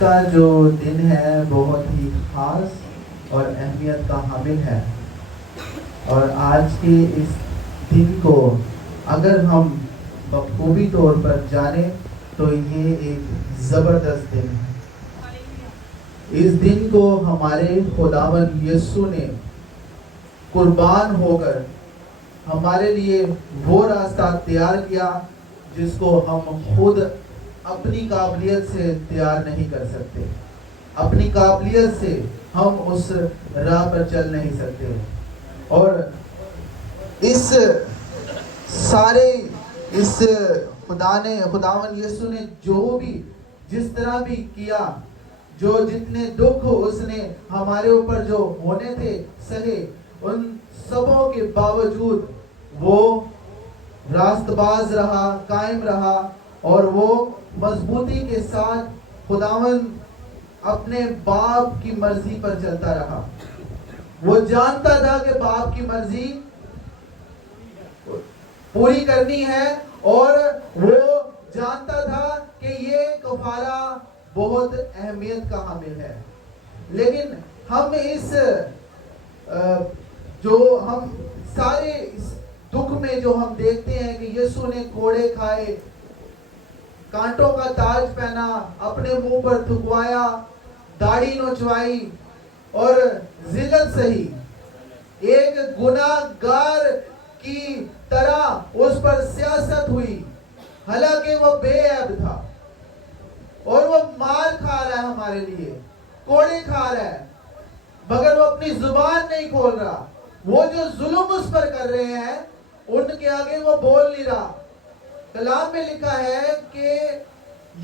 کا جو دن ہے بہت ہی خاص اور اہمیت کا حامل ہے، اور آج کے اس دن کو اگر ہم بخوبی طور پر جانیں تو یہ ایک زبردست دن ہے۔ اس دن کو ہمارے خداوند یسوع نے قربان ہو کر ہمارے لیے وہ راستہ تیار کیا جس کو ہم خود اپنی قابلیت سے تیار نہیں کر سکتے۔ اپنی قابلیت سے ہم اس راہ پر چل نہیں سکتے، اور اس خداوند یسوع نے جو بھی جس طرح بھی کیا، جو جتنے دکھ اس نے ہمارے اوپر جو ہونے تھے سہے، ان سبوں کے باوجود وہ راست باز رہا، قائم رہا، اور وہ مضبوطی کے ساتھ خداوند اپنے باپ کی مرضی پر چلتا رہا۔ وہ جانتا تھا کہ باپ کی مرضی پوری کرنی ہے، اور وہ جانتا تھا کہ یہ کفارہ بہت اہمیت کا حامل ہے۔ لیکن ہم سارے اس دکھ میں جو ہم دیکھتے ہیں کہ یسوع نے کوڑے کھائے، کانٹوں کا تاج پہنا، اپنے منہ پر تھکوایا، داڑھی نوچوائی اور ذلت سہی، ایک گناہ گار کی طرح اس پر سیاست ہوئی، حالانکہ وہ بے عیب تھا، اور وہ مار کھا رہا ہے ہمارے لیے، کوڑے کھا رہا ہے، مگر وہ اپنی زبان نہیں کھول رہا۔ وہ جو ظلم اس پر کر رہے ہیں ان کے آگے وہ بول نہیں رہا۔ کلام میں لکھا ہے کہ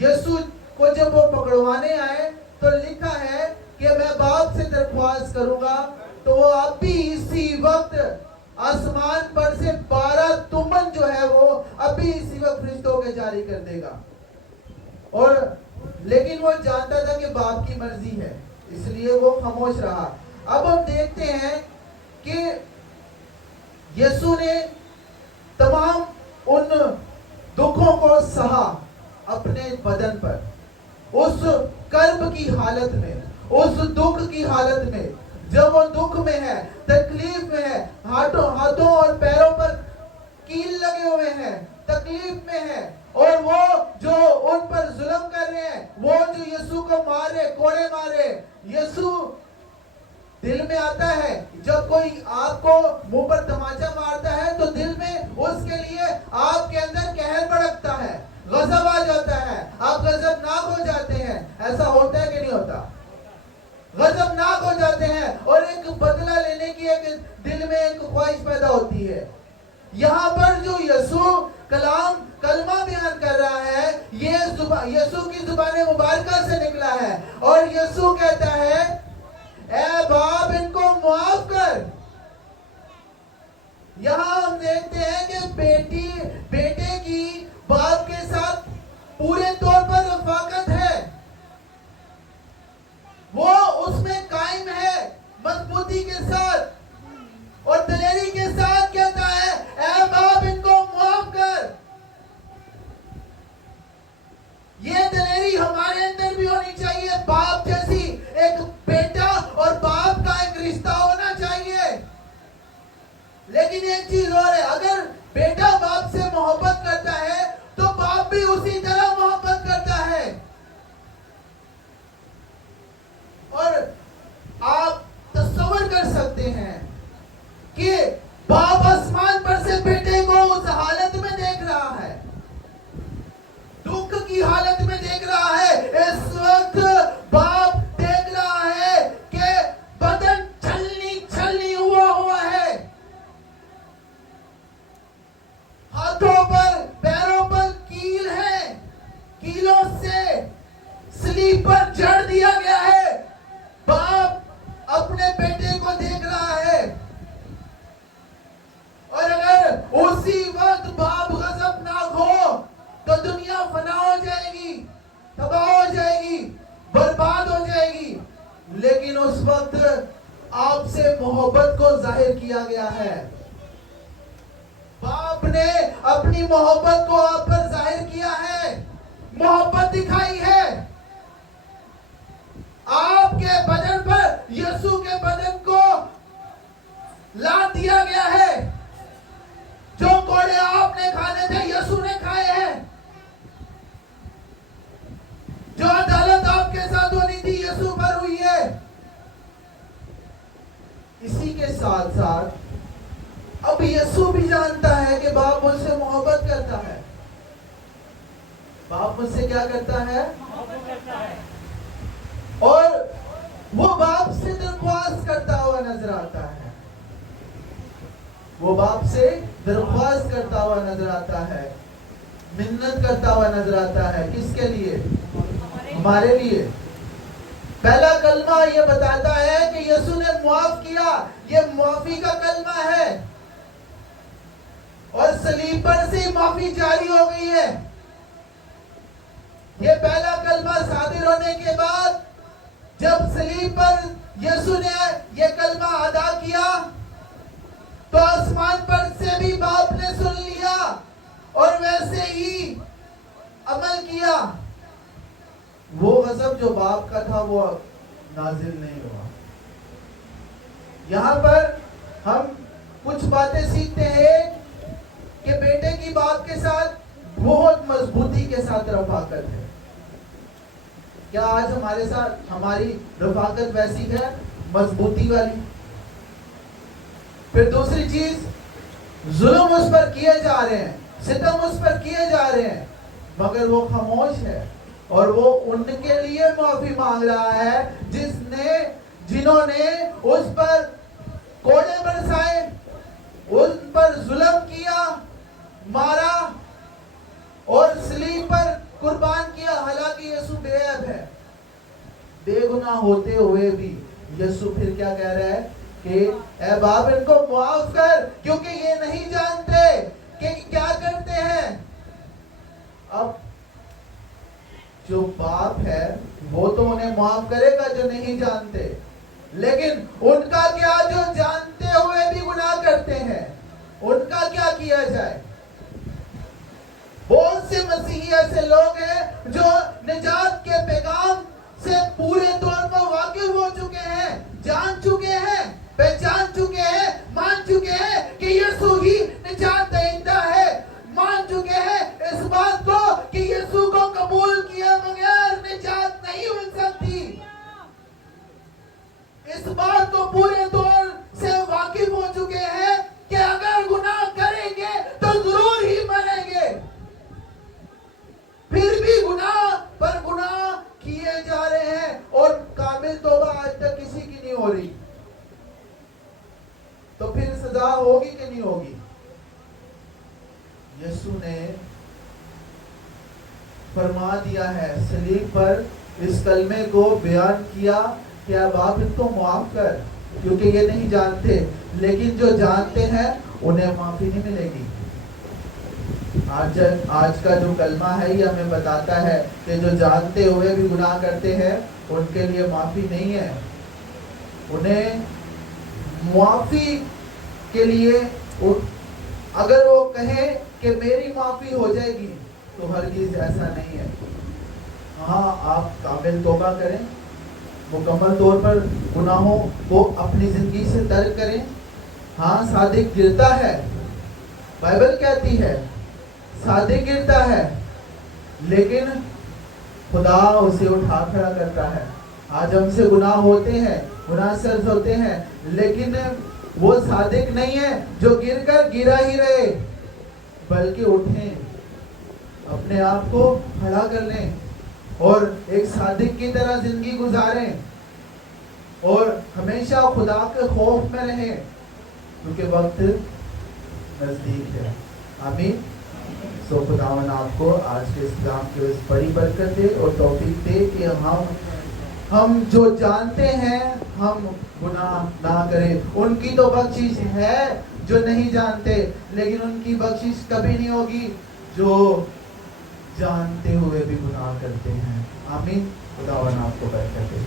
یسوع کو جب وہ پکڑوانے آئے تو لکھا ہے کہ میں باپ سے درخواست کروں گا تو وہ ابھی اسی وقت آسمان پر سے 12 تمن جو ہے وہ ابھی اسی وقت فرشتوں کے جاری کر دے گا، اور لیکن وہ جانتا تھا کہ باپ کی مرضی ہے، اس لیے وہ خاموش رہا۔ اب ہم دیکھتے ہیں کہ یسوع نے تمام ان دکھوں کو سہا اپنے بدن پر، اس کرب کی حالت میں، اس دکھ کی حالت میں، جب وہ دکھ میں ہے، تکلیف میں ہے، ہاتھوں اور پیروں پر کیل لگے ہوئے ہیں، تکلیف میں ہے، اور وہ جو ان پر ظلم کر رہے ہیں، وہ جو یسوع کو مارے، کوڑے مارے، یسوع دل میں آتا ہے جب کوئی آپ کو منہ پر تماچا مارتا ہے تو دل میں اس کے لیے آپ کے اندر قہر بھڑکتا ہے، غضب آ جاتا ہے، آپ غضبناک ہو جاتے ہیں۔ ایسا ہوتا ہے کہ نہیں ہوتا؟ غضبناک ہو جاتے ہیں، اور ایک بدلہ لینے کی ایک دل میں ایک خواہش پیدا ہوتی ہے۔ یہاں پر جو یسوع کلمہ بیان کر رہا ہے، یہ یسوع کی زبان مبارکہ سے نکلا ہے، اور یسوع کہتا ہے اے باپ ان کو معاف کر۔ یہاں ہم دیکھتے ہیں کہ بیٹے کی باپ کے ساتھ پورے طور پر رفاقت ہے، وہ اس میں قائم ہے، مضبوطی کے ساتھ اور دلیری کے ساتھ کہتا ہے اے باپ ان کو معاف کر۔ یہ دلیری ہمارے اندر بھی ہونی چاہیے، باپ جیسی ایک بیٹا اور باپ کا ایک رشتہ ہونا چاہیے۔ لیکن ایک چیز اور ہے، اگر بیٹا باپ سے محبت کرتا ہے تو باپ بھی اسی طرح محبت کرتا ہے، اور آپ تصور کر سکتے ہیں کہ باپ آسمان پر سے بیٹے کو اس حالت میں دیکھ رہا ہے، دکھ کی حالت میں دیکھ رہا ہے۔ اس وقت باپ دیکھ رہا ہے کہ بدن چھلنی ہوا ہے، ہاتھوں پر پیروں پر کیل ہے، کیلوں سے سلیب پر جڑ دیا گیا ہے۔ باپ اپنے بیٹے کو دیکھ رہا ہے، اور اگر اسی وقت باپ غضبناک ہو تو دنیا فنا ہو جائے گی، تباہ ہو جائے گی، برباد ہو جائے گی۔ لیکن اس وقت آپ سے محبت کو ظاہر کیا گیا ہے، باپ نے اپنی محبت کو آپ پر ظاہر کیا ہے، محبت دکھائی ہے۔ आपके बदन पर यीशु के बदन को लाद दिया गया है। जो कोड़े आपने खाने थे यीशु ने खाए हैं। जो अदालत आपके साथ होनी थी यीशु पर हुई है। इसी के साथ साथ अब यीशु भी जानता है कि बाप मुझसे मोहब्बत करता है। बाप मुझसे क्या करता है? और वो बाप से दरख्वास्त करता हुआ नजर आता है। वो बाप से दरख्वास्त करता हुआ नजर आता है, मिन्नत करता हुआ नजर आता है। किसके लिए? हमारे लिए। पहला कलमा ये बताता है कि यीशु ने माफ किया, ये माफी का कलमा है और सलीब पर से माफी जारी हो गई है। ये पहला कलमा सादिर होने के बाद जब सलीब पर यीशु ने ये कलमा अदा किया तो आसमान पर से भी बाप ने सुन लिया और वैसे ही अमल किया। वो गज़ब जो बाप का था वो नाजिल नहीं हुआ। यहाँ पर हम कुछ बातें सीखते हैं कि बेटे की बाप के साथ बहुत मजबूती के साथ रफाकत है। क्या आज हमारे साथ हमारी रफाकत वैसी है, मजबूती वाली? फिर दूसरी चीज, जुल्म उस पर किए जा रहे हैं, सितम उस पर किए जा रहे हैं, मगर वो खामोश है और वो उनके लिए माफी मांग रहा है जिन्होंने उस पर कोड़े बरसाए, उन पर जुल्म किया, मारा और सलीब पर कुर्बान किया। हालांकि यीशु बेऐब है, बेगुनाह होते हुए भी यीशु फिर क्या कह रहा है कि ऐ बाप इनको माफ कर, क्योंकि ये नहीं जानते कि क्या करते हैं। अब जो बाप है वो तो उन्हें माफ करेगा जो नहीं जानते, लेकिन उनका क्या जो जानते हुए भी गुनाह करते हैं, उनका क्या किया जाए? बहुत से मसीही ऐसे लोग हैं जो निजात के पैगाम से पूरे तौर पर वाकिफ हो चुके हैं, जान चुके हैं, पहचान चुके हैं, मान चुके हैं कि यीशु ही निजात दहिंदा है, मान चुके हैं इस बात को कि यीशु को कबूल किए बगैर निजात नहीं मिल सकती। इस बात को पूरे तौर से वाकिफ हो चुके हैं कि अगर गुनाह करेंगे तो जरूर ही मरेंगे। फिर भी गुनाह पर गुनाह किए जा रहे हैं और कामिल तौबा आज तक किसी की नहीं हो रही। तो फिर सजा होगी कि नहीं होगी? यीशु ने फरमा दिया है, सलीब पर इस कलमे को बयान किया कि अब आप इनको माफ कर, क्योंकि ये नहीं जानते, लेकिन जो जानते हैं उन्हें माफी नहीं मिलेगी। आज का जो कलमा है ये हमें बताता है कि जो जानते हुए भी गुनाह करते हैं उनके लिए माफी नहीं है। उन्हें माफी के लिए अगर वो कहे कि मेरी माफी हो जाएगी तो हरगिज़ ऐसा नहीं है। हाँ, आप काबिल तौबा करें, मुकम्मल तौर पर गुनाहों को अपनी जिंदगी से तर्क करें। हाँ, सादिक गिरता है, बाइबल कहती है सादिक गिरता है, लेकिन खुदा उसे उठा खड़ा करता है। आज हमसे गुनाह होते हैं, गुनाह सर्ज होते हैं, लेकिन वो सादिक नहीं है जो गिरकर गिरा ही रहे, बल्कि उठें, अपने आप को खड़ा कर लें और एक सादिक की तरह जिंदगी गुजारें और हमेशा खुदा के खौफ में रहें, क्योंकि वक्त नजदीक है। आमीन। सो खुदावन आपको आज के इस्लाम के इस बड़ी बरकत दे और तौफीक दे कि हम जो जानते हैं हम गुनाह ना करें। उनकी तो बख्शिश है जो नहीं जानते, लेकिन उनकी बख्शिश कभी नहीं होगी जो जानते हुए भी गुनाह करते हैं। आमीन। खुदावन आपको बरकत दे।